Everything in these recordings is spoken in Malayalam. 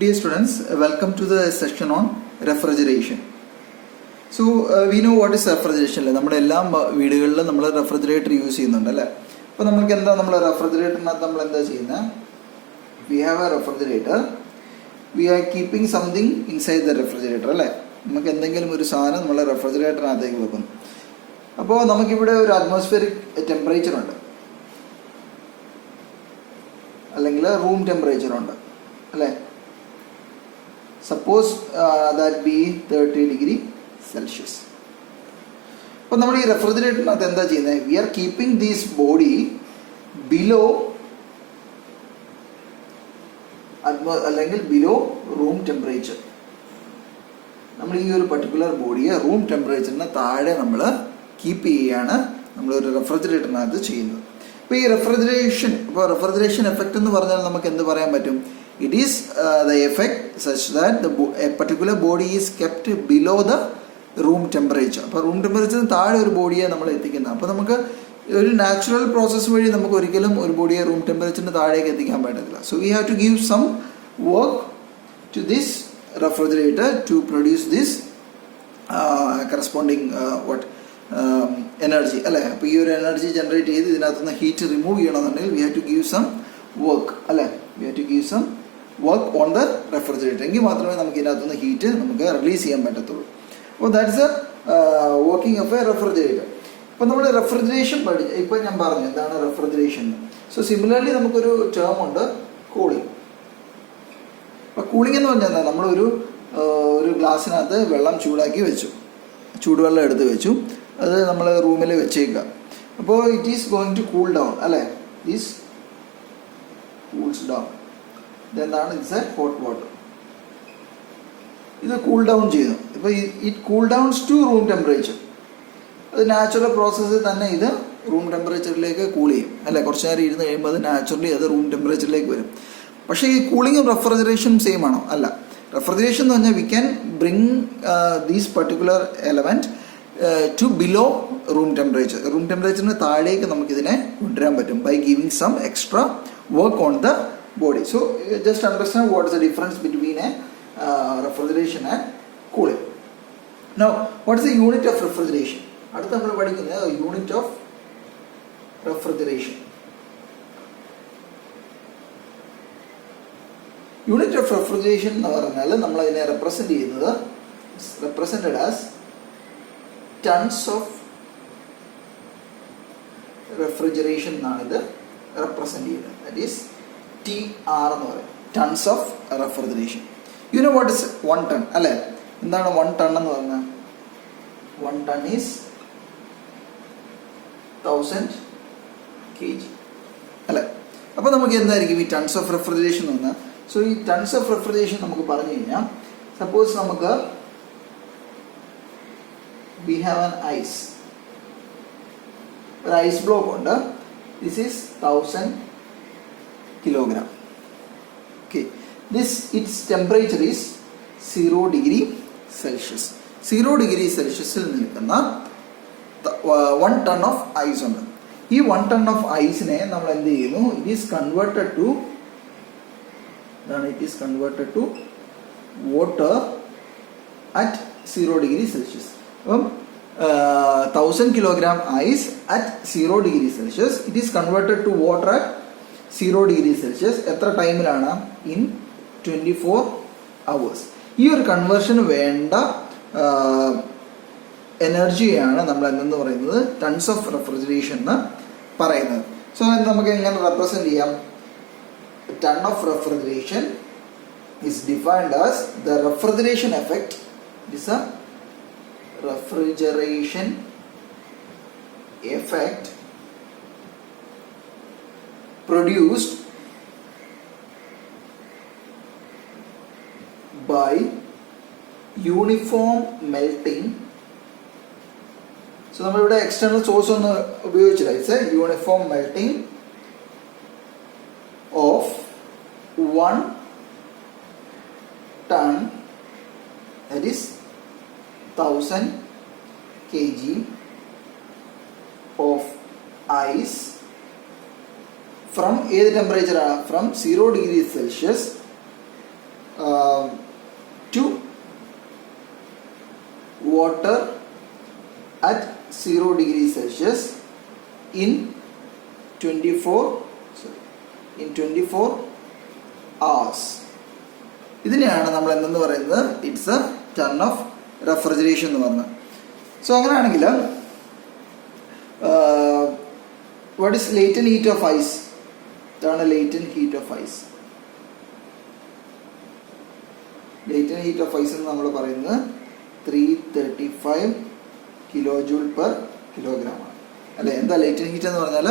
Dear students, welcome to the session on refrigeration. So, we know what is refrigeration. നമ്മുടെ എല്ലാ വീടുകളിലും നമ്മൾ റെഫ്രിജറേറ്റർ യൂസ് ചെയ്യുന്നുണ്ട് അല്ലേ. അപ്പോൾ നമുക്ക് എന്താ നമ്മൾ റെഫ്രിജറേറ്ററിനകത്ത് നമ്മൾ എന്താ ചെയ്യുന്നത്? We have a refrigerator. We are keeping something inside the refrigerator അല്ലേ. നമുക്ക് എന്തെങ്കിലും ഒരു സാധനം നമ്മൾ റെഫ്രിജറേറ്ററിനകത്തേക്ക് വെക്കും. അപ്പോൾ നമുക്കിവിടെ ഒരു അറ്റ്മോസ്ഫിയറിക് ടെമ്പറേച്ചർ ഉണ്ട്, അല്ലെങ്കിൽ റൂം ടെമ്പറേച്ചർ ഉണ്ട് അല്ലേ. Suppose that be 30 degree Celsius. അപ്പോൾ നമ്മൾ ഈ റെഫ്രിജറേറ്ററിനകത്ത് എന്താ ചെയ്യുന്നത്? We are keeping these body below അല്ലെങ്കിൽ ബിലോ റൂം ടെമ്പറേച്ചർ. നമ്മൾ ഈ ഒരു പർട്ടിക്കുലർ ബോഡിയെ റൂം ടെമ്പറേച്ചറിന് താഴെ നമ്മൾ കീപ്പ് ചെയ്യുകയാണ് നമ്മളൊരു റെഫ്രിജറേറ്ററിനകത്ത് ചെയ്യുന്നത്. അപ്പോൾ ഈ റെഫ്രിജറേഷൻ എഫക്റ്റ് എന്ന് പറഞ്ഞാൽ നമുക്ക് എന്ത് പറയാൻ പറ്റും? It is the effect such that a particular body is kept below the room temperature. അപ്പോൾ റൂം ടെമ്പറേച്ചറിന് താഴെ ഒരു ബോഡിയെ നമ്മൾ എത്തിക്കുന്നത്. അപ്പോൾ നമുക്ക് ഒരു നാച്ചുറൽ പ്രോസസ്സ് വഴി നമുക്ക് ഒരിക്കലും ഒരു ബോഡിയെ റൂം ടെമ്പറേച്ചറിന് താഴേക്ക് എത്തിക്കാൻ പറ്റത്തില്ല. So we have to give some work to this refrigerator to produce this corresponding energy അല്ലേ. അപ്പോൾ ഈ ഒരു എനർജി ജനറേറ്റ് ചെയ്ത് ഇതിനകത്തുനിന്ന് ഹീറ്റ് റിമൂവ് ചെയ്യണമെന്നുണ്ടെങ്കിൽ we have to give some work അല്ലേ. We have to give some work on the refrigerator. എങ്കിൽ മാത്രമേ നമുക്ക് ഇതിനകത്തുനിന്ന് ഹീറ്റ് നമുക്ക് റിലീസ് ചെയ്യാൻ പറ്റത്തുള്ളൂ. അപ്പോൾ that's A working of A refrigerator. അപ്പോൾ നമ്മൾ റെഫ്രിജറേഷൻ ഇപ്പോൾ ഞാൻ പറഞ്ഞു എന്താണ് റെഫ്രിജറേഷൻ. സോ സിമിലർലി നമുക്കൊരു ടേം ഉണ്ട്, കൂളിംഗ്. അപ്പോൾ കൂളിംഗ് എന്ന് പറഞ്ഞാൽ നമ്മളൊരു ഗ്ലാസ്സിനകത്ത് വെള്ളം ചൂടാക്കി വെച്ചു, ചൂടുവെള്ളം എടുത്ത് വെച്ചു, അത് നമ്മൾ റൂമിൽ വെച്ചേക്കുക. അപ്പോൾ it is going to cool down അല്ലേ. Is cools down. ഇതെന്താണ്? It's a hot water. ഇത് കൂൾ ഡൗൺ ചെയ്യുന്നു. ഇപ്പോൾ it cool downs to room temperature. അത് നാച്ചുറൽ പ്രോസസ്സിൽ തന്നെ ഇത് റൂം ടെമ്പറേച്ചറിലേക്ക് കൂൾ ചെയ്യും അല്ലേ. കുറച്ച് നേരം ഇരുന്ന് കഴിയുമ്പോൾ അത് നാച്ചുറലി അത് റൂം ടെമ്പറേച്ചറിലേക്ക് വരും. പക്ഷേ ഈ കൂളിങ്ങും റെഫ്രിജറേഷനും സെയിം ആണോ? അല്ല. റെഫ്രിജറേഷൻ എന്ന് പറഞ്ഞാൽ we can bring these particular element to below room temperature. Room ടെമ്പറേച്ചറിന് താഴേക്ക് നമുക്കിതിനെ കൊണ്ടുവരാൻ പറ്റും by giving some extra work on the body. So just understand what is the difference between a refrigeration and cooling. Now what is the unit of refrigeration? അടുത്ത നമ്മൾ പഠിക്കുന്നത് unit of refrigeration. Unit of refrigeration എന്ന് പറഞ്ഞാൽ നമ്മൾ അതിനെ represented as tons of refrigeration എന്നാണ് ഇത് റെപ്രസെൻറ്റ് ചെയ്യുന്നത്. ദാറ്റ് ഈസ് TR എന്ന് പറയും, tons of refrigeration. You know what is 1 ton അല്ലേ. എന്താണ് 1 ടൺ എന്ന് പറഞ്ഞാൽ? 1 ടൺ ഈസ് 1000 kg അല്ലേ. അപ്പോൾ നമുക്ക് എന്തായിരിക്കും ഈ ടൺസ് ഓഫ് റെഫ്രിജറേഷൻ എന്ന് പറഞ്ഞാൽ? സോ ഈ ടൺസ് ഓഫ് റെഫ്രിജറേഷൻ നമുക്ക് പറഞ്ഞു കഴിഞ്ഞാൽ, സപ്പോസ് നമുക്ക് വി ഹാവ് ആൻ ഐസ്, ഒരു ഐസ് ബ്ലോക്ക് ഉണ്ട്. This is 1000 kilogram. Okay, its temperature is 0 degree Celsius. 0 degree Celsiusൽ നിൽക്കുന്ന 1 ton of ice ഉണ്ട്. ഈ 1 ton of ice-നെ നമ്മൾ എന്ത് ചെയ്യുന്നു? It is converted to water at 0 degree Celsius. അപ്പം 1000 kilogram ice at 0 degree Celsius, it is converted to water at 0 degree Celsius. എത്ര ടൈമിലാണ്? In 24 hours. ഈ ഒരു കൺവേർഷന് വേണ്ട എനർജിയാണ് നമ്മൾ എന്തെന്ന് പറയുന്നത് ടൺസ് ഓഫ് റെഫ്രിജറേഷൻ എന്ന് പറയുന്നത്. സോ നമുക്ക് എങ്ങനെ റെപ്രസെൻറ്റ് ചെയ്യാം? Ton of refrigeration is defined as the refrigeration effect. It's a refrigeration effect produced by uniform melting. So നമ്മളിവിടെ എക്സ്റ്റേണൽ സോഴ്സ് ഒന്ന് ഉപയോഗിച്ചില്ല. It's a uniform melting of 1 ton, that is 1000 kg of ice from ഏത് ടെമ്പറേച്ചറാണ്? From 0 degree Celsius to water at 0 degrees Celsius in 24 hours. ഇതിനെയാണ് നമ്മൾ എന്തെന്ന് പറയുന്നത്, it's a ton of refrigeration എന്ന് പറഞ്ഞത്. സോ അങ്ങനെയാണെങ്കിൽ what is latent heat of ice? ഇതാണ് latent heat of ice. Latent heat of ice എന്ന് നമ്മൾ പറയുന്നത് 335 കിലോജൂൾ പെർ കിലോഗ്രാം ആണ് അല്ലേ. എന്താ ലേറ്റന്റ് ഹീറ്റ് എന്ന് പറഞ്ഞാൽ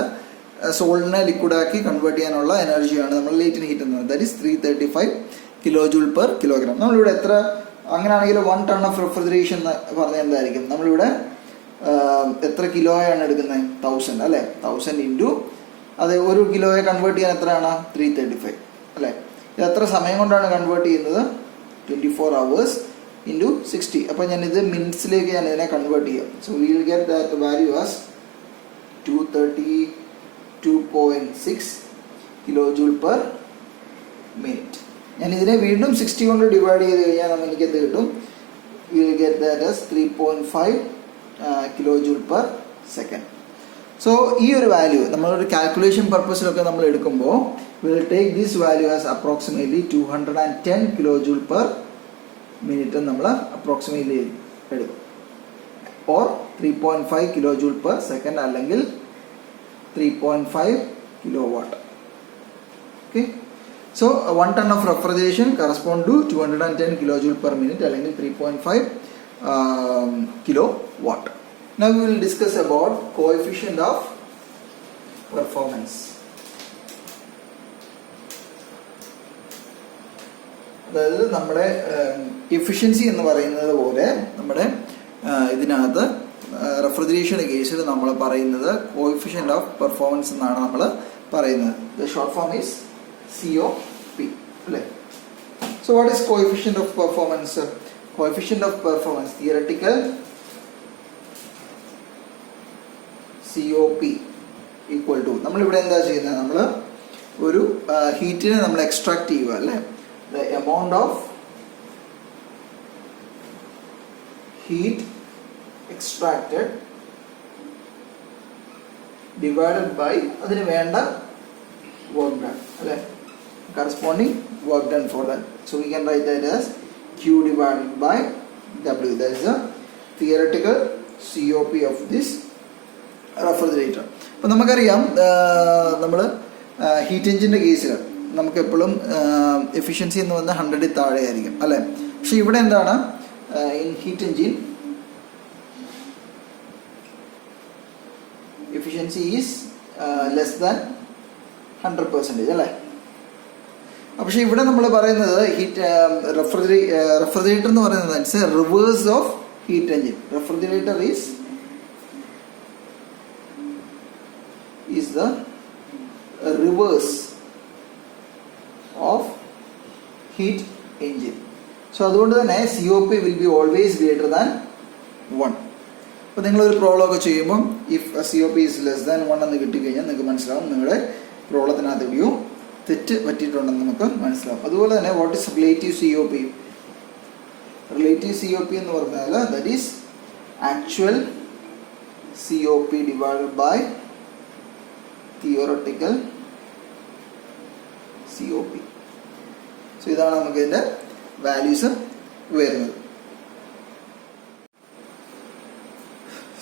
സോളിനെ ലിക്വിഡാക്കി കൺവേർട്ട് ചെയ്യാനുള്ള എനർജിയാണ് നമ്മൾ ലേറ്റന്റ് ഹീറ്റ് എന്ന് പറയുന്നത്. That is 335 കിലോജൂൾ per kilogram. നമ്മളിവിടെ എത്ര, അങ്ങനെയാണെങ്കിൽ 1 ടൺ ഓഫ് റെഫ്രിജറേഷൻ എന്ന് പറഞ്ഞാൽ എന്തായിരിക്കും? നമ്മളിവിടെ എത്ര കിലോയാണ് എടുക്കുന്നത്? 1000 അല്ലേ. 1000 ഇൻറ്റു അത് 1 കിലോയെ കൺവേർട്ട് ചെയ്യാൻ എത്രയാണ്? 335 അല്ലേ. ഇത് എത്ര സമയം കൊണ്ടാണ് കൺവേർട്ട് ചെയ്യുന്നത്? 24 hours ഇൻറ്റു 60. അപ്പോൾ ഞാനിത് മിനിറ്റ്സിലേക്ക് ഞാൻ ഇതിനെ കൺവേർട്ട് ചെയ്യാം. So we will get that value as 232.6 കിലോജൂൾ per minute. ഞാൻ ഇതിനെ വീണ്ടും 60 കൊണ്ട് ഡിവൈഡ് ചെയ്ത് കഴിഞ്ഞാൽ എനിക്ക് എന്ത് കിട്ടും? We will get that as 3.5 kilojoule per second. So ഈ ഒരു വാല്യൂ നമ്മളൊരു കാൽക്കുലേഷൻ പർപ്പസിലൊക്കെ നമ്മൾ എടുക്കുമ്പോൾ will take this value as approximately 210 kilojoule per minute നമ്മൾ അപ്രോക്സിമേറ്റ്ലി എടുക്കും. ഓർ 3.5 കിലോജൂൾ പെർ സെക്കൻഡ് അല്ലെങ്കിൽ 3.5 kilo watt. Okay. So 1 ton of refrigeration correspond to 210 kilojoule per minute അല്ലെങ്കിൽ 3.5 kilo watt. Now we will discuss about coefficient of performance. അതായത് നമ്മുടെ എഫിഷ്യൻസി എന്ന് പറയുന്നത് പോലെ നമ്മുടെ ഇതിനകത്ത് റെഫ്രിജറേഷൻ കേസിൽ നമ്മൾ പറയുന്നത് കോഎഫിഷ്യന്റ് ഓഫ് പെർഫോമൻസ് എന്നാണ് നമ്മൾ പറയുന്നത്. The short form is COP അല്ലേ. So what is coefficient of performance? Coefficient of performance theoretical COP equal to, നമ്മളിവിടെ എന്താ ചെയ്യുന്നത്? നമ്മൾ ഒരു ഹീറ്റിനെ നമ്മൾ എക്സ്ട്രാക്ട് ചെയ്യുക അല്ലേ. The amount of heat extracted divided by അതിന് വേണ്ട വർക്ക് ഡൺ അല്ലേ, corresponding work done for that. So we can write that as Q divided by W. That is a theoretical COP of this refrigerator. അപ്പോൾ നമുക്കറിയാം നമ്മൾ ഹീറ്റ് എഞ്ചിൻ്റെ കേസിൽ നമുക്ക് എപ്പോഴും എഫിഷ്യൻസി എന്ന് പറഞ്ഞാൽ 100 താഴെ ആയിരിക്കും അല്ലേ. പക്ഷെ ഇവിടെ എന്താണ്, in heat engine efficiency is less than 100% അല്ലേ. പക്ഷെ ഇവിടെ നമ്മൾ പറയുന്നത് ഹീറ്റ് റെഫ്രിജറേറ്റർ എന്ന് പറയുന്നത് it's A reverse of heat engine. Refrigerator is the reverse of heat engine. So അതുകൊണ്ട് തന്നെ COP will be always greater than 1. അപ്പോൾ നിങ്ങളൊരു പ്രോബ്ലം ഒക്കെ ചെയ്യുമ്പോൾ if COP is less than 1 എന്ന് കിട്ടിക്കഴിഞ്ഞാൽ നിങ്ങൾക്ക് മനസ്സിലാവും നിങ്ങളുടെ പ്രോബ്ലത്തിനകത്ത് എവിടെയോ തെറ്റ് പറ്റിയിട്ടുണ്ടെന്ന് നമുക്ക് മനസ്സിലാവും. അതുപോലെ തന്നെ what is relative COP? Relative COP എന്ന് പറഞ്ഞാൽ that is actual COP divided by theoretical COP. So ഇതാണ് നമുക്ക് ഇതിൻ്റെ വാല്യൂസ് വരുന്നത്.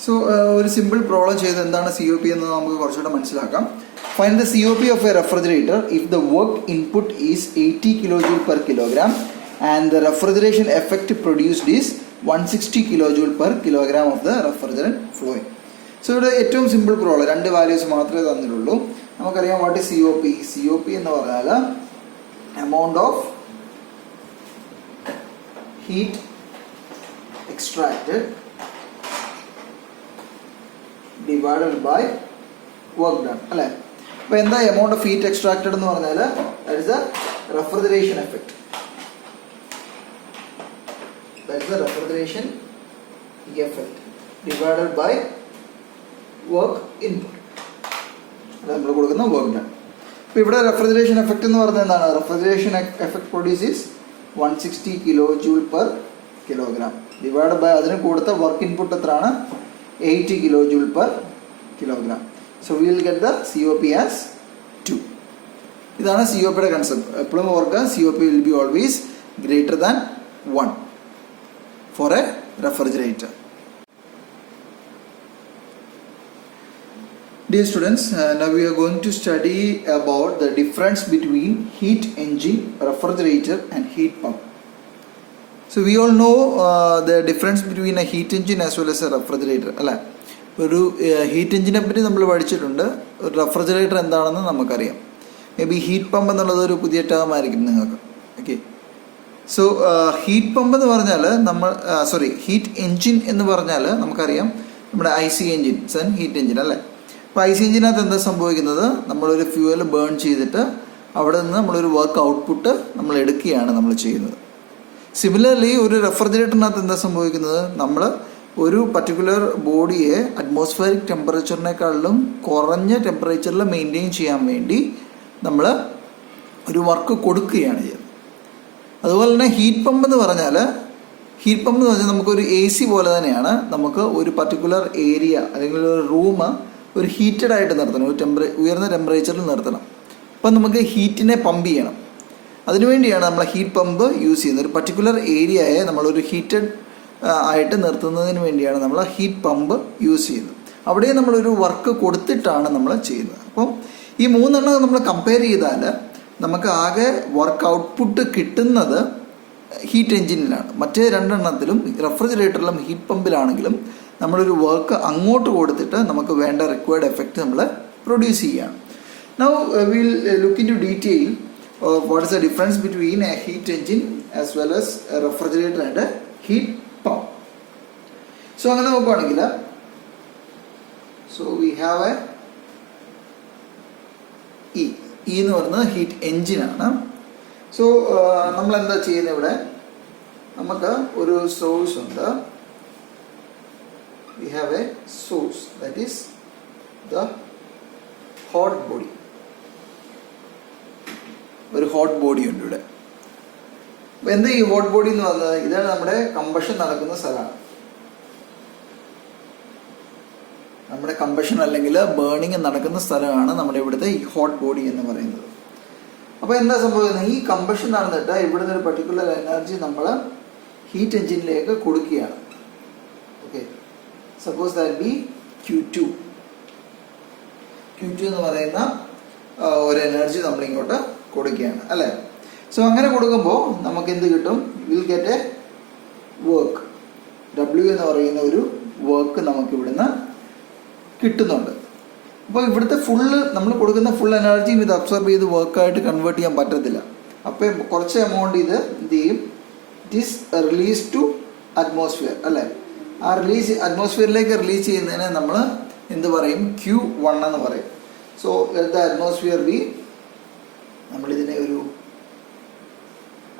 സോ ഒരു സിമ്പിൾ പ്രോബ്ലം ചെയ്ത് എന്താണ് COP എന്ന് നമുക്ക് കുറച്ചുകൂടെ മനസ്സിലാക്കാം. Find the COP of A refrigerator if the work input is 80 കിലോജൂൾ per kilogram and the refrigeration effect produced is 160 കിലോജൂൾ per kilogram of the refrigerant flowing. So ഇവിടെ ഏറ്റവും സിമ്പിൾ പ്രോബ്ലം, 2 വാല്യൂസ് മാത്രമേ തന്നിട്ടുള്ളൂ. നമുക്കറിയാം വാട്ട് ഈസ് COP. COP എന്ന് പറഞ്ഞാൽ amount of heat extracted divided by work done അല്ലേ. അപ്പോൾ എന്താ എമൗണ്ട് ഓഫ് ഹീറ്റ് എക്സ്ട്രാക്റ്റഡ് എന്ന് പറഞ്ഞാൽ that is the refrigeration effect. That is the refrigeration effect divided by work input, നമ്മൾ കൊടുക്കുന്ന വർക്ക് ഡൺ. അപ്പോൾ ഇവിടെ റെഫ്രിജറേഷൻ എഫക്റ്റ് എന്ന് പറഞ്ഞാൽ എന്താണ്? Refrigeration effect produces 160 kilojoule per kilogram. Divided by അതിന് കൊടുത്ത വർക്ക് ഇൻപുട്ട് എത്രയാണ്? 80 kilojoule per kilogram. So we will get the COP as 2. ഇതാണ് COP യുടെ കൺസെപ്റ്റ്. എപ്പോഴും ഓർക്കുക, COP will be always greater than 1 for a refrigerator. Dear students, now we are going to study about the difference between heat engine, refrigerator and heat pump. So we all know the difference between a heat engine as well as a refrigerator. അല്ല, ഒരു ഹീറ്റ് എഞ്ചിനെ പറ്റി നമ്മൾ പഠിച്ചിട്ടുണ്ട്. ഒരു റെഫ്രിജറേറ്റർ എന്താണെന്ന് നമുക്കറിയാം. മേ ബി ഹീറ്റ് പമ്പ് എന്നുള്ളത് ഒരു പുതിയ ടേം ആയിരിക്കും നിങ്ങൾക്ക്. ഓക്കെ, സോ ഹീറ്റ് പമ്പ് എന്ന് പറഞ്ഞാൽ ഹീറ്റ് എഞ്ചിൻ എന്ന് പറഞ്ഞാൽ നമുക്കറിയാം നമ്മുടെ IC engines and heat engine അല്ലേ. അപ്പോൾ IC എഞ്ചിനകത്ത് എന്താ സംഭവിക്കുന്നത്? നമ്മളൊരു ഫ്യൂവൽ ബേൺ ചെയ്തിട്ട് അവിടെ നിന്ന് നമ്മളൊരു വർക്ക് ഔട്ട്പുട്ട് നമ്മൾ എടുക്കുകയാണ് നമ്മൾ ചെയ്യുന്നത്. സിമിലർലി ഒരു റെഫ്രിജറേറ്ററിനകത്ത് എന്താ സംഭവിക്കുന്നത്? നമ്മൾ ഒരു പർട്ടിക്കുലർ ബോഡിയെ അറ്റ്മോസ്ഫിയറിക് ടെമ്പറേച്ചറിനേക്കാളും കുറഞ്ഞ ടെമ്പറേച്ചറിൽ മെയിൻറ്റെയിൻ ചെയ്യാൻ വേണ്ടി നമ്മൾ ഒരു വർക്ക് കൊടുക്കുകയാണ് ചെയ്യുന്നത്. അതുപോലെ തന്നെ ഹീറ്റ് പമ്പ് എന്ന് പറഞ്ഞാൽ നമുക്കൊരു AC പോലെ തന്നെയാണ്. നമുക്ക് ഒരു പർട്ടിക്കുലർ ഏരിയ അല്ലെങ്കിൽ ഒരു റൂം ഒരു ഹീറ്റഡ് ആയിട്ട് നിർത്തണം, ഒരു ഉയർന്ന ടെമ്പറേച്ചറിൽ നിർത്തണം. അപ്പം നമുക്ക് ഹീറ്റിനെ പമ്പ് ചെയ്യണം. അതിനുവേണ്ടിയാണ് നമ്മൾ ഹീറ്റ് പമ്പ് യൂസ് ചെയ്യുന്നത്. ഒരു പർട്ടിക്കുലർ ഏരിയയെ നമ്മളൊരു ഹീറ്റഡ് ആയിട്ട് നിർത്തുന്നതിന് വേണ്ടിയാണ് നമ്മൾ ഹീറ്റ് പമ്പ് യൂസ് ചെയ്യുന്നത്. അവിടെ നമ്മളൊരു വർക്ക് കൊടുത്തിട്ടാണ് നമ്മൾ ചെയ്യുന്നത്. അപ്പം ഈ മൂന്നെണ്ണം നമ്മൾ കമ്പയർ ചെയ്താൽ നമുക്ക് ആകെ വർക്ക് ഔട്ട്പുട്ട് കിട്ടുന്നത് ഹീറ്റ് എഞ്ചിനിലാണ്. മറ്റേ രണ്ടെണ്ണത്തിലും റെഫ്രിജറേറ്ററിലും ഹീറ്റ് പമ്പിലാണെങ്കിലും നമ്മളൊരു വർക്ക് അങ്ങോട്ട് കൊടുത്തിട്ട് നമുക്ക് വേണ്ട റിക്വയർഡ് എഫക്റ്റ് നമ്മൾ പ്രൊഡ്യൂസ് ചെയ്യുകയാണ്. Now will look in to detail what is the difference between a heat engine as well as a refrigerator and a heat pump. So അങ്ങനെ നോക്കുകയാണെങ്കിൽ we have a E എന്ന് പറയുന്നത് ഹീറ്റ് എഞ്ചിനാണ്. സോ നമ്മൾ എന്താ ചെയ്യുന്നത്? ഇവിടെ നമുക്ക് ഒരു സോഴ്സ് ഉണ്ട്. We have a source, that is the hot body. ഒരു ഹോട്ട് ബോഡി ഉണ്ട് ഇവിടെ. അപ്പോൾ എന്താ ഈ ഹോട്ട് ബോഡി എന്ന് പറഞ്ഞത്? ഇതാണ് നമ്മുടെ കമ്പഷൻ നടക്കുന്ന സ്ഥലമാണ്. നമ്മുടെ കമ്പഷൻ അല്ലെങ്കിൽ ബേണിങ് നടക്കുന്ന സ്ഥലമാണ് നമ്മുടെ ഇവിടുത്തെ ഈ ഹോട്ട് ബോഡി എന്ന് പറയുന്നത്. അപ്പോൾ എന്താ സംഭവിക്കുന്നത്? ഈ കമ്പഷൻ നടന്നിട്ട് ഇവിടുന്ന് ഒരു പർട്ടിക്കുലർ എനർജി നമ്മൾ ഹീറ്റ് എഞ്ചിനിലേക്ക് കൊടുക്കുകയാണ്. Okay, suppose that B Q2 എന്ന് പറയുന്ന ഒരു എനർജി നമ്മളിങ്ങോട്ട് കൊടുക്കുകയാണ് അല്ലേ. സോ അങ്ങനെ കൊടുക്കുമ്പോൾ നമുക്ക് എന്ത് കിട്ടും? Will get A work. W എന്ന് പറയുന്ന ഒരു വർക്ക് നമുക്ക് ഇവിടുന്ന് കിട്ടുന്നുണ്ട്. അപ്പോൾ ഇവിടുത്തെ നമ്മൾ കൊടുക്കുന്ന ഫുൾ എനർജിയും ഇത് അബ്സോർബ് ചെയ്ത് വർക്കായിട്ട് കൺവേർട്ട് ചെയ്യാൻ പറ്റത്തില്ല. അപ്പോൾ കുറച്ച് എമൗണ്ട് ഇത് എന്ത് ചെയ്യും? It is release to atmosphere അല്ലേ. ആ അറ്റ്മോസ്ഫിയറിലേക്ക് റിലീസ് ചെയ്യുന്നതിനെ നമ്മൾ എന്ത് പറയും? Q1 എന്ന് പറയും. സോ ദ അറ്റ്മോസ്ഫിയർ ബി നമ്മളിതിനെ ഒരു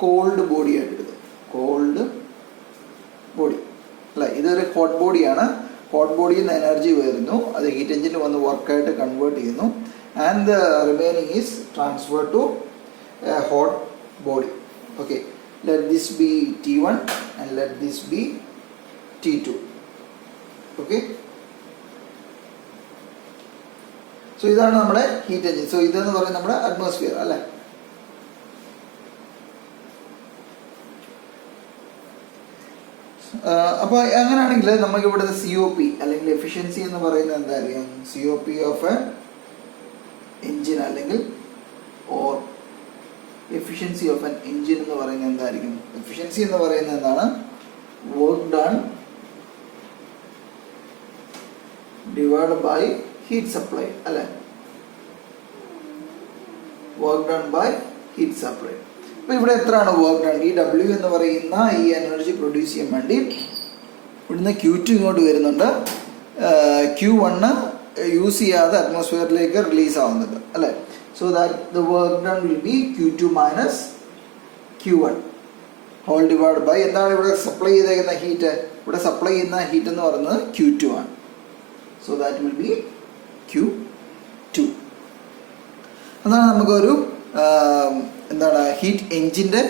കോൾഡ് ബോഡി ആയിട്ട് എടുക്കും. കോൾഡ് ബോഡി അല്ല, ഇതൊരു ഹോട്ട് ബോഡിയാണ്. ഹോട്ട് ബോഡിയിൽ നിന്ന് എനർജി വരുന്നു, അത് ഹീറ്റ് എഞ്ചിനിൽ വന്ന് വർക്കായിട്ട് കൺവേർട്ട് ചെയ്യുന്നു. And the remaining is transfer to hot body. Okay, let this be T1 and let this be T2. Okay, so ഇതാണ് നമ്മുടെ ഹീറ്റ് എഞ്ചിൻ. സോ ഇതെന്ന് പറയുന്നത് നമ്മുടെ അറ്റ്മോസ്ഫിയർ അല്ലേ. അപ്പോൾ അങ്ങനെയാണെങ്കിൽ നമുക്ക് ഇവിടുത്തെ COP അല്ലെങ്കിൽ എഫിഷ്യൻസി എന്ന് പറയുന്നത് എന്തായിരിക്കും? COP ഓഫ് എ എഞ്ചിൻ അല്ലെങ്കിൽ or efficiency of an engine എന്ന് പറയുന്നത് എന്തായിരിക്കും? എഫിഷ്യൻസി എന്ന് പറയുന്നത് എന്താണ്? Work done divide by heat supply അല്ലേ. Work done by heat supply. അപ്പോൾ ഇവിടെ എത്രയാണ് വർക്ക് ഡൺ? ഈ W എന്ന് പറയുന്ന ഈ എനർജി പ്രൊഡ്യൂസ് ചെയ്യാൻ വേണ്ടി ഇവിടുന്ന് Q2 ഇങ്ങോട്ട് വരുന്നുണ്ട്. Q1 യൂസ് ചെയ്യാതെ അറ്റ്മോസ്ഫിയറിലേക്ക് റിലീസ് ആവുന്നുണ്ട് അല്ലേ. So that the work done will be Q2 minus Q1 whole divide by എന്താണ് ഇവിടെ സപ്ലൈ ചെയ്തേക്കുന്ന ഹീറ്റ്? ഇവിടെ സപ്ലൈ ചെയ്യുന്ന ഹീറ്റ് എന്ന് പറയുന്നത് Q2 ആണ്. So that will be Q2. അതാണ് നമുക്കൊരു എന്താണ് ഹീറ്റ് എഞ്ചിൻ്റെ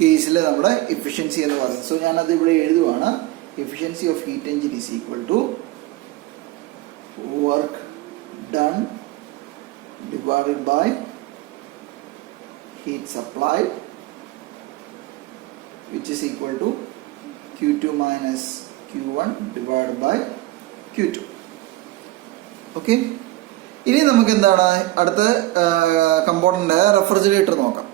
കേസിൽ നമ്മുടെ എഫിഷ്യൻസി എന്ന് പറയുന്നത്. സോ ഞാനത് ഇവിടെ എഴുതുവാണ്. Efficiency of heat engine is equal to work done divided by heat supplied, which is equal to Q2 minus Q1 divided by Q2. Okay. ഇനി നമുക്ക് എന്താണ് അടുത്ത കമ്പോണന്റ് റെഫ്രിജറേറ്റർ നോക്കാം.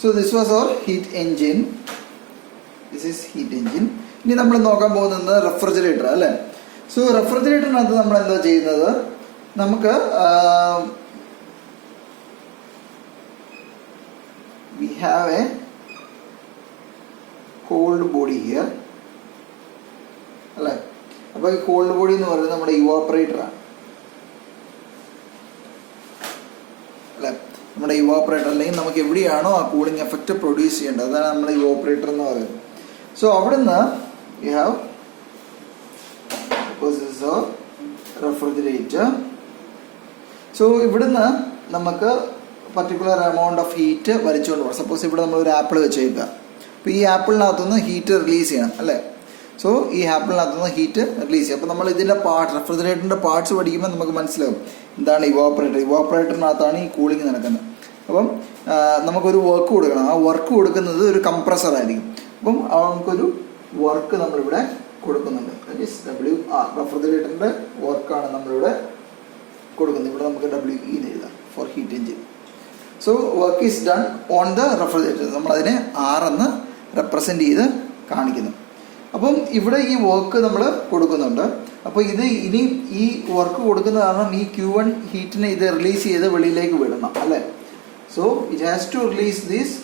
So this was our heat engine. This is heat engine. ഇനി നമ്മൾ നോക്കാൻ പോകുന്നത് റെഫ്രിജറേറ്റർ അല്ലേ. സോ റെഫ്രിജറേറ്ററിനകത്ത് നമ്മൾ എന്താ ചെയ്യുന്നത്, നമുക്ക് we have a cold body here അല്ലേ. അപ്പോൾ ഈ കോൾഡ് ബോഡി എന്ന് പറയുന്നത് നമ്മുടെ ഇവാപ്പറേറ്ററാണ് അല്ലേ. നമ്മുടെ ഇവാപ്പറേറ്റർ അല്ലെങ്കിൽ നമുക്ക് എവിടെയാണോ ആ കൂളിംഗ് എഫക്റ്റ് പ്രൊഡ്യൂസ് ചെയ്യേണ്ടത് അതാണ് നമ്മുടെ ഇവാപ്പറേറ്റർ എന്ന് പറയുന്നത്. സോ അവിടുന്ന് യു ഹാവ് റെഫ്രിജറേറ്റർ. സോ ഇവിടുന്ന് നമുക്ക് പർട്ടിക്കുലർ എമൗണ്ട് ഓഫ് ഹീറ്റ് വലിച്ചുകൊണ്ട് പോകാം. സപ്പോസ് ഇവിടെ നമ്മളൊരു ആപ്പിൾ വെച്ചേക്കുക. അപ്പോൾ ഈ ആപ്പിളിനകത്തുനിന്ന് ഹീറ്റ് റിലീസ് ചെയ്യണം അല്ലേ. സോ ഈ ആപ്പിളിനകത്തുനിന്ന് ഹീറ്റ് റിലീസ് ചെയ്യും. അപ്പോൾ നമ്മൾ ഇതിൻ്റെ റെഫ്രിജറേറ്ററിൻ്റെ പാർട്സ് പഠിക്കുമ്പോൾ നമുക്ക് മനസ്സിലാവും എന്താണ് ഇവാപ്പറേറ്റർ. ഇവാപ്പറേറ്ററിനകത്താണ് ഈ കൂളിംഗ് നടക്കുന്നത്. അപ്പം നമുക്കൊരു വർക്ക് കൊടുക്കണം. ആ വർക്ക് കൊടുക്കുന്നത് ഒരു കംപ്രസർ ആയിരിക്കും. അപ്പം നമുക്കൊരു വർക്ക് നമ്മളിവിടെ കൊടുക്കുന്നുണ്ട്. That is WR. റെഫ്രിജറേറ്ററിൻ്റെ വർക്കാണ് നമ്മളിവിടെ കൊടുക്കുന്നത്. ഇവിടെ നമുക്ക് WE എന്ന് എഴുതാം for heat engine. So work is done on the refrigerator. നമ്മളതിനെ R എന്ന് റെപ്രസെൻ്റ് ചെയ്ത് കാണിക്കുന്നു. അപ്പം ഇവിടെ ഈ വർക്ക് നമ്മൾ കൊടുക്കുന്നുണ്ട്. അപ്പോൾ ഇത് ഇനി ഈ വർക്ക് കൊടുക്കുന്ന കാരണം ഈ Q1 ഹീറ്റിനെ ഇത് റിലീസ് ചെയ്ത് വെളിയിലേക്ക് വിടണം അല്ലേ. So it has to release this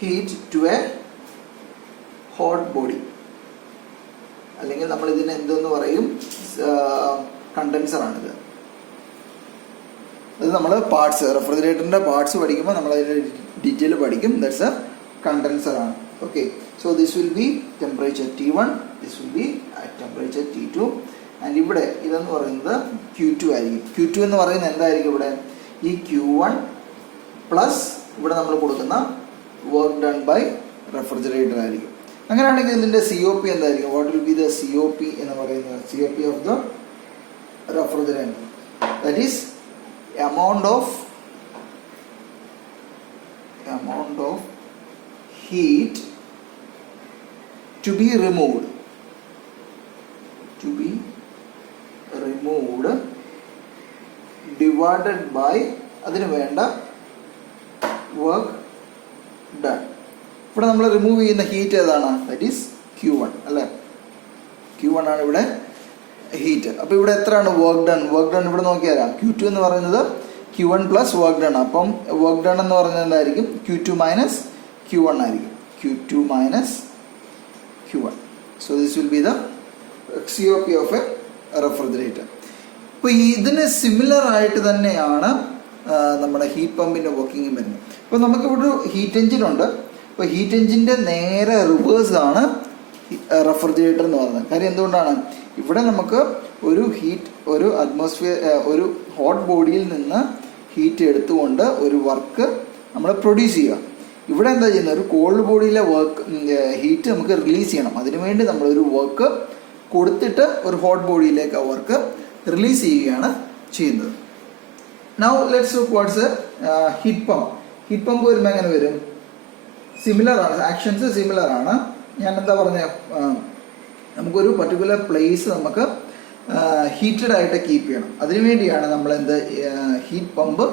heat to a hot body, അല്ലെങ്കിൽ നമ്മൾ ഇതിനെ എന്തെന്ന് പറയും, കണ്ടൻസറാണിത്. അത് നമ്മൾ പാർട്സ് റെഫ്രിജറേറ്ററിൻ്റെ പാർട്സ് പഠിക്കുമ്പോൾ നമ്മൾ അതിൻ്റെ ഡീറ്റെയിൽ പഠിക്കും. ദാറ്റ്സ് എ കണ്ടൻസറാണ്. Okay. So this will be temperature T1, this will be at temperature T2. And ഇവിടെ ഇതെന്ന് പറയുന്നത് Q2 ആയിരിക്കും. Q2 എന്ന് പറയുന്നത് എന്തായിരിക്കും, ഇവിടെ ഈ Q1 പ്ലസ് ഇവിടെ നമ്മൾ കൊടുക്കുന്ന വർക്ക് ഡൺ ബൈ റെഫ്രിജറേറ്റർ ആയിരിക്കും. അങ്ങനെയാണെങ്കിൽ ഇതിൻ്റെ COP എന്തായിരിക്കും, what will be the COP എന്ന് പറയുന്നത്, COP of the refrigerator. That is amount of heat to be removed divided by അതിന് വേണ്ട വർക്ക് ഡൺ. ഇവിടെ നമ്മൾ റിമൂവ് ചെയ്യുന്ന ഹീറ്റ് ഏതാണ്, ദാറ്റ് ഈസ് Q1 അല്ലേ. Q1 ആണ് ഇവിടെ ഹീറ്റ്. അപ്പോൾ ഇവിടെ എത്രയാണ് വർക്ക് ഡൺ. വർക്ക് ഡൺ ഇവിടെ നോക്കിയാലാ Q2 എന്ന് പറയുന്നത് Q1 പ്ലസ് വർക്ക് ഡൺ. അപ്പം വർക്ക് ഡൺ എന്ന് പറയുന്നത് എന്തായിരിക്കും, Q2 മൈനസ് Q1 ആയിരിക്കും. Q2 minus Q1. So this will B the COP of A refrigerator. അപ്പോൾ ഇതിന് സിമിലർ ആയിട്ട് തന്നെയാണ് നമ്മുടെ ഹീറ്റ് പമ്പിൻ്റെ വർക്കിംഗും വരുന്നത്. അപ്പോൾ നമുക്കിവിടെ ഒരു ഹീറ്റ് എഞ്ചിനുണ്ട്. അപ്പോൾ ഹീറ്റ് എഞ്ചിൻ്റെ നേരെ റിവേഴ്സ് ആണ് റെഫ്രിജറേറ്റർ എന്ന് പറയുന്നത്. കാര്യം എന്തുകൊണ്ടാണ്, ഇവിടെ നമുക്ക് ഒരു അറ്റ്മോസ്ഫിയർ ഒരു ഹോട്ട് ബോഡിയിൽ നിന്ന് ഹീറ്റ് എടുത്തുകൊണ്ട് ഒരു വർക്ക് നമ്മൾ പ്രൊഡ്യൂസ് ചെയ്യുക. ഇവിടെ എന്താ ചെയ്യുന്നത്, ഒരു കോൾഡ് ബോഡിയിലെ വർക്ക് ഹീറ്റ് നമുക്ക് റിലീസ് ചെയ്യണം. അതിനുവേണ്ടി നമ്മളൊരു വർക്ക് കൊടുത്തിട്ട് ഒരു ഹോട്ട് ബോഡിയിലേക്ക് ആ വർക്ക് റിലീസ് ചെയ്യുകയാണ് ചെയ്യുന്നത്. Now let's look what's heat pump. Heat pump വരുമ്പോൾ എങ്ങനെ വരും, സിമിലർ ആണ്, ആക്ഷൻസ് സിമിലർ ആണ്. ഞാൻ എന്താ പറഞ്ഞ, നമുക്കൊരു പർട്ടിക്കുലർ പ്ലേസ് നമുക്ക് ഹീറ്റഡ് ആയിട്ട് കീപ്പ് ചെയ്യണം. അതിനുവേണ്ടിയാണ് നമ്മൾ ഹീറ്റ് പമ്പ്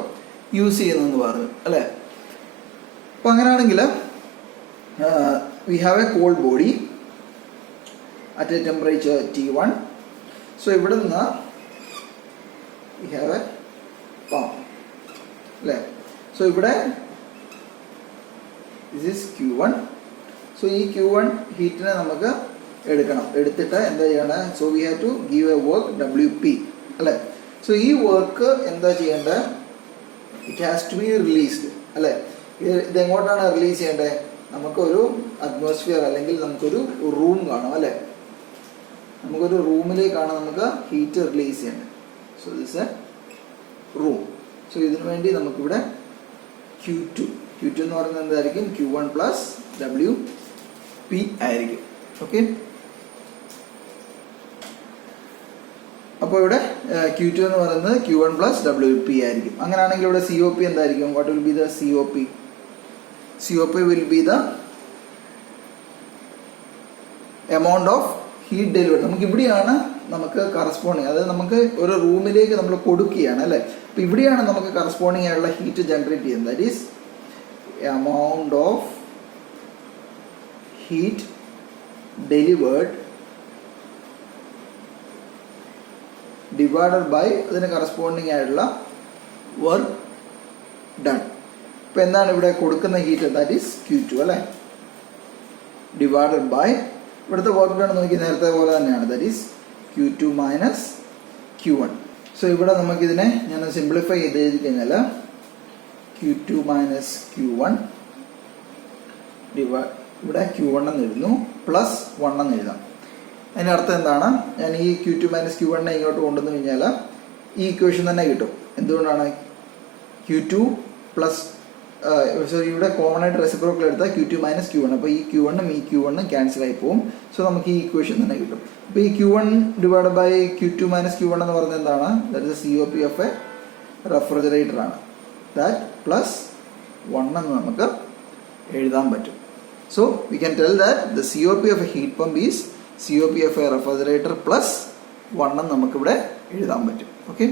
യൂസ് ചെയ്യുന്നതെന്ന് പറഞ്ഞു അല്ലേ. അപ്പോൾ അങ്ങനെയാണെങ്കിൽ we have a cold body at a temperature T1. So ഇവിടെ നിന്ന് വി ഹാവ് എ പമ്പ് അല്ലേ. സോ ഇവിടെ ദിസ് ഈസ് Q1. സോ ഈ Q1 ഹീറ്റിനെ നമുക്ക് എടുത്തിട്ട് എന്താ ചെയ്യണം, so we have to give a work WP അല്ലേ. സോ ഈ വർക്ക് എന്താ ചെയ്യേണ്ടത്, it has to be released അല്ലേ. ഇതെങ്ങോട്ടാണ് റിലീസ് ചെയ്യേണ്ടത്, നമുക്കൊരു അറ്റ്മോസ്ഫിയർ അല്ലെങ്കിൽ നമുക്കൊരു റൂം കാണും അല്ലേ. നമുക്കൊരു റൂമിലേക്കാണ് നമുക്ക് ഹീറ്റ് റിലീസ് ചെയ്യേണ്ടത്. So this A room. So ഇതിനു വേണ്ടി നമുക്കിവിടെ Q2. Q2 എന്ന് പറയുന്നത് എന്തായിരിക്കും? Q1 പ്ലസ് WP ആയിരിക്കും. ഓക്കെ, അപ്പോൾ ഇവിടെ Q2 എന്ന് പറയുന്നത് Q1 പ്ലസ് WP ആയിരിക്കും. അങ്ങനെയാണെങ്കിൽ ഇവിടെ COP എന്തായിരിക്കും? What will be the COP? COP will be the amount of heat delivered. നമുക്ക് ഇവിടെയാണ് നമുക്ക് കറസ്പോണ്ടിങ്, അതായത് നമുക്ക് ഒരു റൂമിലേക്ക് നമ്മൾ കൊടുക്കുകയാണ് അല്ലേ. അപ്പോൾ ഇവിടെയാണ് നമുക്ക് കറസ്പോണ്ടിങ് ആയിട്ടുള്ള ഹീറ്റ് ജനറേറ്റ് ചെയ്യുന്നത്. That is amount of heat delivered divided by അതിന് കറസ്പോണ്ടിങ് ആയിട്ടുള്ള വർക്ക് ഡൺ. ഇപ്പം എന്താണ് ഇവിടെ കൊടുക്കുന്ന ഹീറ്റ്? ദാറ്റ് ഈസ് Q2 അല്ലേ, ഡിവൈഡഡ് ബൈ ഇവിടുത്തെ വർക്ക് ഡൺ നോക്കി നേരത്തെ പോലെ തന്നെയാണ്. That is Q2 minus Q1. So ഇവിടെ നമുക്കിതിനെ ഞാൻ സിംപ്ലിഫൈ ചെയ്ത് എഴുതി കഴിഞ്ഞാൽ Q2 മൈനസ് Q1 ഇവിടെ Q1 എന്ന് എഴുതുന്നു, പ്ലസ് 1 എന്ന് എഴുതാം. അതിൻ്റെ അർത്ഥം എന്താണ്? ഞാൻ ഈ Q2 മൈനസ് Q1 ഇങ്ങോട്ട് കൊണ്ടുവന്നു കഴിഞ്ഞാൽ ഈ ഇക്വേഷൻ തന്നെ കിട്ടും. എന്തുകൊണ്ടാണ്? Q2 പ്ലസ് ഇവിടെ കോമൺ ആയിട്ട് റെസിപ്രോക്കൽ എടുത്താൽ Q2 മൈനസ് Q1. അപ്പോൾ ഈ Q1ഉം ഈ Q1ഉം ക്യാൻസൽ ആയി പോകും. സോ നമുക്ക് ഈ ഇക്വേഷൻ തന്നെ കിട്ടും. അപ്പോൾ ഈ Q1 divide by Q2 minus Q1 എന്ന് പറയുന്നത് എന്താണ്? That is COP of A refrigerator ആണ്. ദാറ്റ് പ്ലസ് 1 എന്ന് നമുക്ക് എഴുതാൻ പറ്റും. So we can tell that the COP of A heat pump is COP of A refrigerator plus 1 എന്ന് നമുക്കിവിടെ എഴുതാൻ പറ്റും. ഓക്കെ.